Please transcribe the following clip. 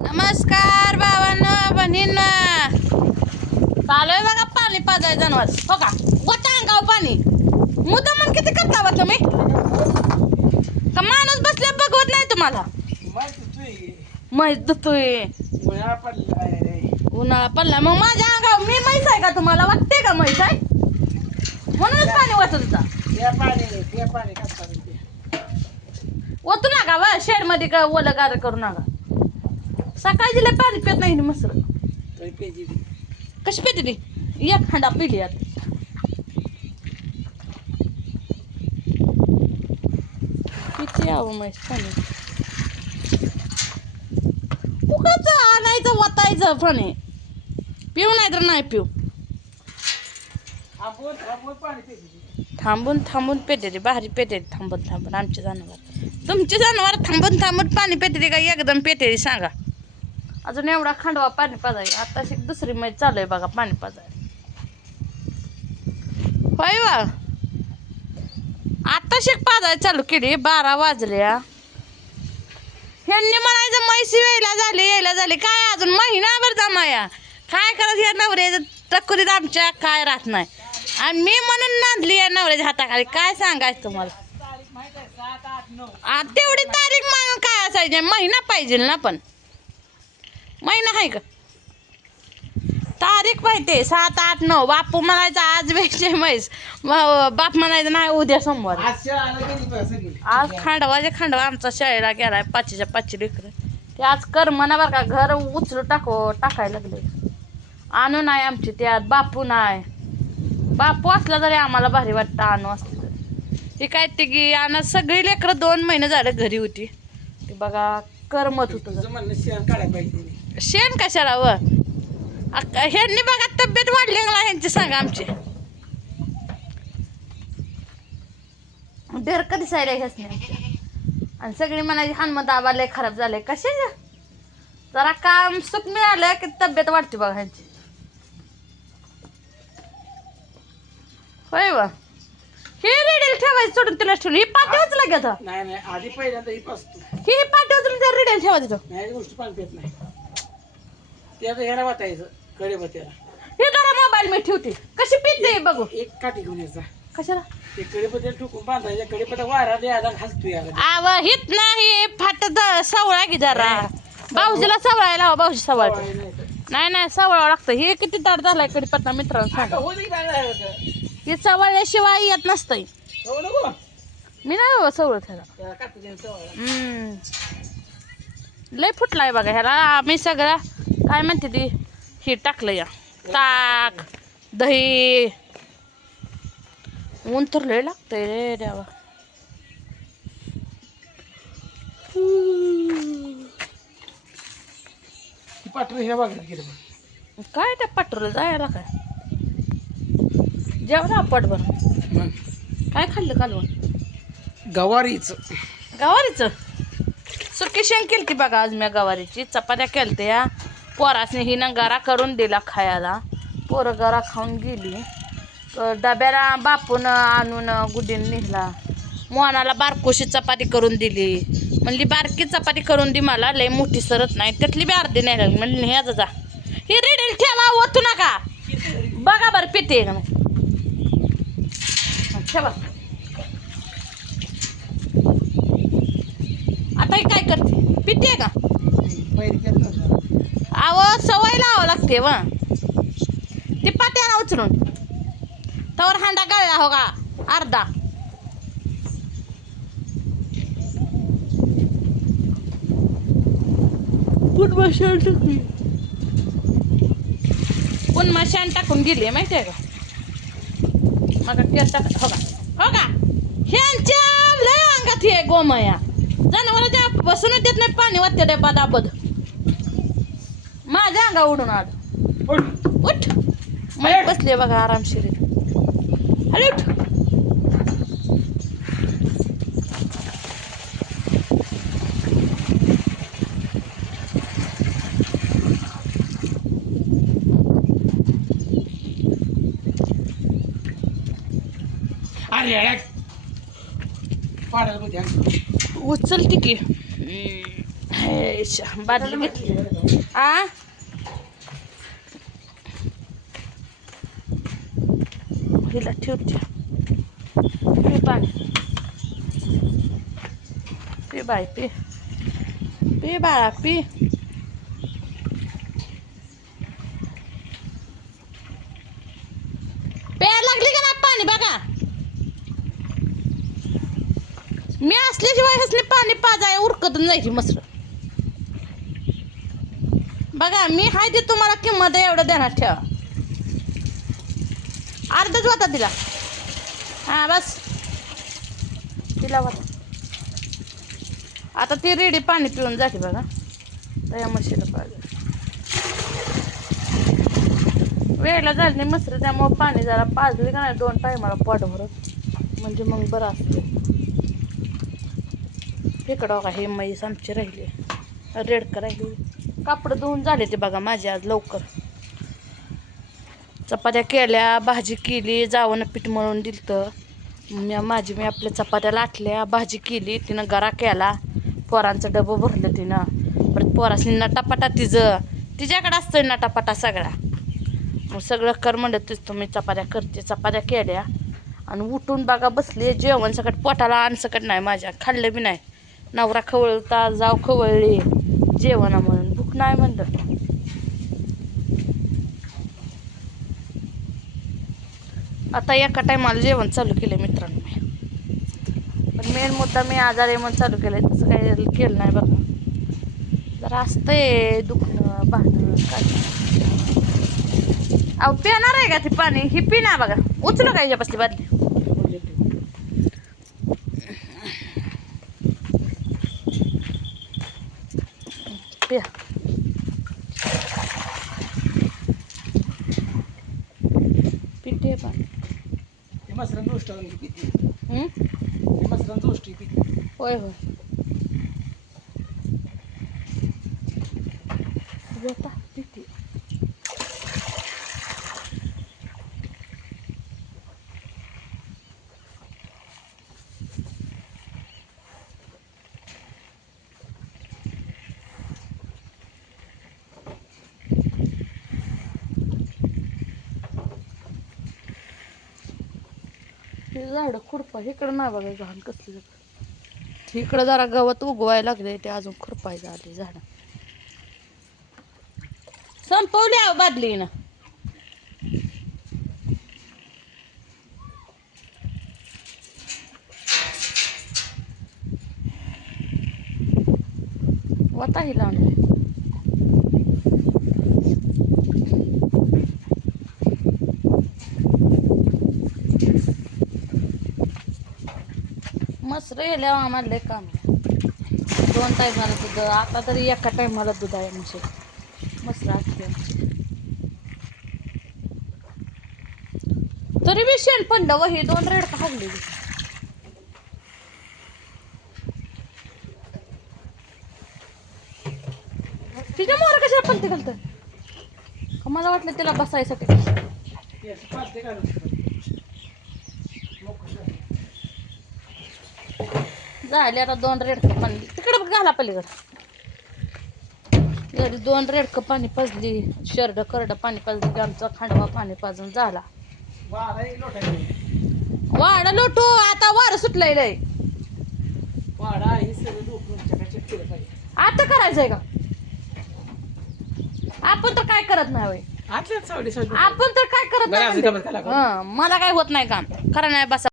नमस्कार बाबांनो बहिणींनो, चालू आहे बघा पाणी पाजाय जनावर. हो का वता अंगाव पाणी मुद्दामून किती करता बा तुम्ही? का माणूस बसल्या बघवत नाही तुम्हाला? म्हैस दुतोय उन्हाळा पडला मग माझ्या अंगावर मी म्हैस आहे का? तुम्हाला वाटते का म्हैस आहे? म्हणूनच पाणी वाटत होता. ओतू नका वा शेड मध्ये का ओलं गार करू नका. सकाळी दिलं पाणी पेत नाही मसर कशी पेते ती? एक हांडा पिली आता. किती यावं म्हैस पाणी उगाच आणायचं वतायचं पाणी. पिऊ नाही तर नाही पिऊ. थांबून थांबून पेते ती भारी पेते थांबून थांबून. आमचे जनावर तुमचे जनावर थांबून थांबून पाणी पेते का एकदम पेते सांगा? अजून एवढा खांडवा पाणी पाजाय. आता दुसरी मैच चालू आहे बघा पाणी पाजाय. होय वा आता शेक पाजाय चालू केली. 12 वाजल्या. ह्यांनी म्हणायचं म्हैसी यायला झाली काय अजून महिनाभर जमाया. काय करत या नवऱ्याचं टकुरीत आमच्या काय राहत नाही. आणि मी म्हणून नांदली या नवऱ्याच्या हाताखाली. काय सांगायचं तुम्हाला? तेवढी तारीख मानून काय असायचे? महिना पाहिजे ना. पण महिना आहे का? तारीख पाहिजे 7, 8, 9. बापू म्हणायचं आज वेळचे म्हैस. बाप म्हणायचं नाही उद्या सोमवार. आज खांडवा आमचा शाळेला गेलाय 5च्या 5 लेकरं. ते आज कर म्हणा बरं का. घर उचलू टाकायला लागले. आणू नाही आमची त्यात. बापू नाही. बापू असला तरी आम्हाला भारी वाटतं. आणू असलं तरी हे काय ते की आणा सगळी लेकरं 2 महिने झाले घरी होती. ते बघा करमत होतं. शेण कशाला व ह्यांनी बघा तब्येत वाढली का ह्यांची सांगा आमची. बेरक दिसायला ह्याच नाही. आणि सगळी म्हणायची हनुमंत आबा लय खराब झाले. कसे जरा काम सुख मिळालं की तब्येत वाढते बघा ह्यांची. होय व हे रेडील ठेवायचं सोडून तिला ठेवली. ही पाठी उचला घेता नाही आधी पहिल्यांदा ही पाचतो. ही पाठी उचलून त्या रेडील ठेवा देतो. नाही गोष्ट पाणी पेत नाही. ते आता ह्याला वाटायचं कडेपत्याला. हे जरा मोबाईल मी ठेवते. कशी पिते बघू. एक काठी घेऊन यायचा. कशाला? ते कडेपत्याला ठोकून बांधायचा. कडेपत्ता वारा द्यायला हलतो याला. आव हित नाही फाटत सवळा की जरा. भाऊजीला सवळायला लावा. भाऊजी सवळ नाही सवळावं लागतं. हे किती ताट झालाय कडीपत्ता मित्रांनो सांगा. हे सवळल्याशिवाय येत नसतंय. मी नाही बाबा सवळ त्याला. लय फुटलाय बघा ह्याला. आम्ही सगळं काय म्हणते ती हे टाकलं या. ताक दही ऊन तर लय लागतंय रे देवा. पाठवून ह्या बागेत गेलं. काय त्या पाठवलं जायला काय जेवणा पटभर. काय खाल्लं कालवण? गवारीच गवारीचं सुकी शेंग केलती बघा आज मी. गवारीची चपात्या केलत्या. पोरासने ही गरा करून दिला खायला. पोरं गरा खाऊन गेली. डब्याला बापून आणून गुडीन निघला. मोहनाला बारकोशी चपाती करून दिली. म्हणली बारकी चपाती करून दे मला. लय मोठी सरत नाही. त्यातली बी अर्धी नाही लागली. म्हणली ह्याच जा. ही रेडील ठेवा ओतू नका. बघा बरं पिते का नाही ठेवा. आता ही काय करते? पिते का? अहो सवय लावावं लागते व. ती पाट्याला उचलून तवर हांडा गळला हो का अर्धा. पुन्हा शान टाकून गेली माहिती आहे का? मग हो का ह्यांच्या लय अंगात हे गोमया जनावरांच्या बसून देत नाही. पाणी वाटते ते बदाबद. माझ्या अंगा उडून आड उठ मला बसले बघा आरामशीर. अरे उठ. पाडायला उचलते की बादली घेतली आ हिला ठेवते पी पाणी पी बाय पी पी बाळा पी प्यायला लागली का ना पाणी बघा मी असल्याशिवाय हसले पाणी पाजाय उरकतून जायची मस्त बघा मी हाय ते तुम्हाला किंमत आहे एवढं देणार ठेवा अर्धच होता तिला हा बस तिला होता आता ती रेडी पाणी पिऊन जाते बघा त्या म्हशीला पाहिजे वेळेला झाली नाही मस्त त्यामुळं पाणी जरा पाजले का नाही 2 टायमाला पोट भरत म्हणजे मग बरं असतं इकडं बघा हे म्हैस आमची राहिली रेडकं राहिली कापड धुवून झाले ते बघा माझी आज लवकर चपात्या केल्या भाजी केली जावनं पीठ मळून दिलतं मी आपल्या चपात्या लाटल्या भाजी केली तिनं गरा केला पोरांचं डबं भरलं तिनं परत पोरासनी नटापटा तिच्याकडं असतोय नटापटा सगळा मग सगळं कर म्हणलं तेच तुम्ही चपात्या करते चपात्या केल्या आणि उठून बघा बसले जेवण सकट पोटाला आण सकट नाही माझ्या खाल्लं बी नाही नवरा खवळता जाव खवळली जेवणा म्हणून भूक नाही म्हणलं आता एका टायमाला जेवण चालू केलं मित्रांनो मी पण मेन मुद्दा मी आजारी म्हणून चालू केलं तसं काही केलं नाही बघा जरा असतंय दुखणं भांडणं काय अहो पिणार आहे का ती पाणी ही पिना बघा उचलं का याच्यापासली बादली पिया पिते पाणी मसरांची गोष्ट मसरांची गोष्ट होय होय आता पिते झाड खुरपा इकडं नाही बघा घाण कसली इकडं जरा गवत उगवायला लागले ते अजून खुरपायचं आले झाड संपवली आहो बादलीनं वताही लावले मस्त गेल्या आम्हाला लय काम 2 टायमाला दूध आता तरी एका टायमाला दूध आहे म्हणजे मस्त असते तरी बी शेण पडलं व ही 2 रेड खाल्ली तिच्या मोर कशाला पलती घालत मला वाटलं तिला बसायसाठी झाले आता 2 रेडकं पाणी तिकडं घाला पलीकडं 2 रेडकं पाणी पाजली शरड करड पाणी पाजली की आमचा खांडवा पाणी पाजून झाला वाडा लोटू आता वारं सुटलंय लय आता करायचंय का आपण तर काय करत नाही होय आपण तर काय करत नाही मला काय होत नाही काम खरं नाही बसा